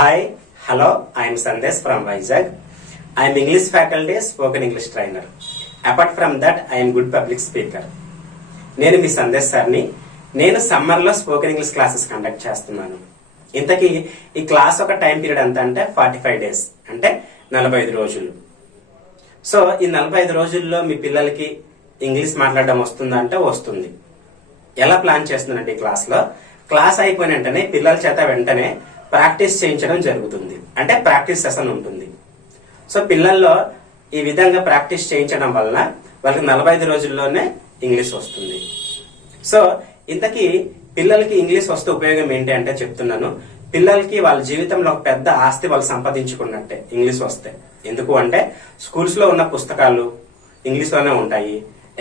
Hi, hello, I am Sandesh from Vizag. I am English faculty, spoken English trainer. Apart from that, I am good public speaker. నేను మీ సందేశ్ సార్ని. నేను సమ్మర్లో spoken English classes conduct చేస్తున్నాను. ఇంతకీ ఈ class ఒక time period ఎంత అంటే 45 డేస్, అంటే 45 రోజులు. సో ఈ 45 రోజుల్లో మీ పిల్లలకి ఇంగ్లీష్ మాట్లాడడం వస్తుందా అంటే వస్తుంది. ఎలా ప్లాన్ చేస్తున్నానంటే ఈ క్లాస్ అయిపోయిన వెంటనే పిల్లల చేత వెంటనే ప్రాక్టీస్ చేయించడం జరుగుతుంది. అంటే ప్రాక్టీస్ సెషన్ ఉంటుంది. సో పిల్లల్లో ఈ విధంగా ప్రాక్టీస్ చేయించడం వలన వాళ్ళకి 45 రోజుల్లోనే ఇంగ్లీష్ వస్తుంది. సో ఇంతకీ పిల్లలకి ఇంగ్లీష్ వస్తే ఉపయోగం ఏంటి అంటే చెప్తున్నాను. పిల్లలకి వాళ్ళ జీవితంలో ఒక పెద్ద ఆస్తి వాళ్ళు సంపాదించుకున్నట్టే ఇంగ్లీష్ వస్తే. ఎందుకు అంటే స్కూల్స్ లో ఉన్న పుస్తకాలు ఇంగ్లీష్ లోనే ఉంటాయి.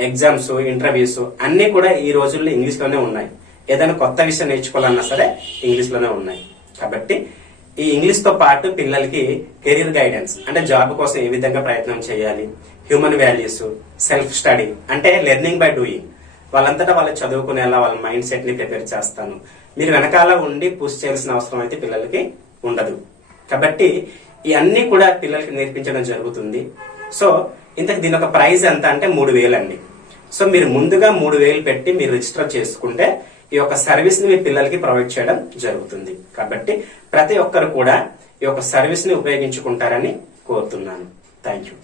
ఎగ్జామ్స్, ఇంటర్వ్యూస్ అన్ని కూడా ఈ రోజుల్లో ఇంగ్లీష్ లోనే ఉన్నాయి. ఏదైనా కొత్త విషయం నేర్చుకోవాలన్నా సరే ఇంగ్లీష్ లోనే ఉన్నాయి. కాబట్టి ఈ ఇంగ్లీష్ తో పాటు పిల్లలకి కెరీర్ గైడెన్స్, అంటే జాబ్ కోసం ఏ విధంగా ప్రయత్నం చేయాలి, హ్యూమన్ వాల్యూస్, సెల్ఫ్ స్టడీ అంటే లెర్నింగ్ బై డూయింగ్, వాళ్ళంతటా వాళ్ళు చదువుకునేలా వాళ్ళ మైండ్ సెట్ ని ప్రిపేర్ చేస్తాను. మీరు వెనకాల ఉండి పుష్ చేయాల్సిన అవసరం అయితే పిల్లలకి ఉండదు. కాబట్టి ఇవన్నీ కూడా పిల్లలకి నేర్పించడం జరుగుతుంది. సో ఇంతకు దీని ఒక ప్రైజ్ ఎంత అంటే 3,000 అండి. సో మీరు ముందుగా 3,000 పెట్టి మీరు రిజిస్టర్ చేసుకుంటే ఈ యొక్క సర్వీస్ ని మీ పిల్లలకి ప్రొవైడ్ చేయడం జరుగుతుంది. కాబట్టి ప్రతి ఒక్కరు కూడా ఈ యొక్క సర్వీస్ ని ఉపయోగించుకుంటారని కోరుతున్నాను. Thank you.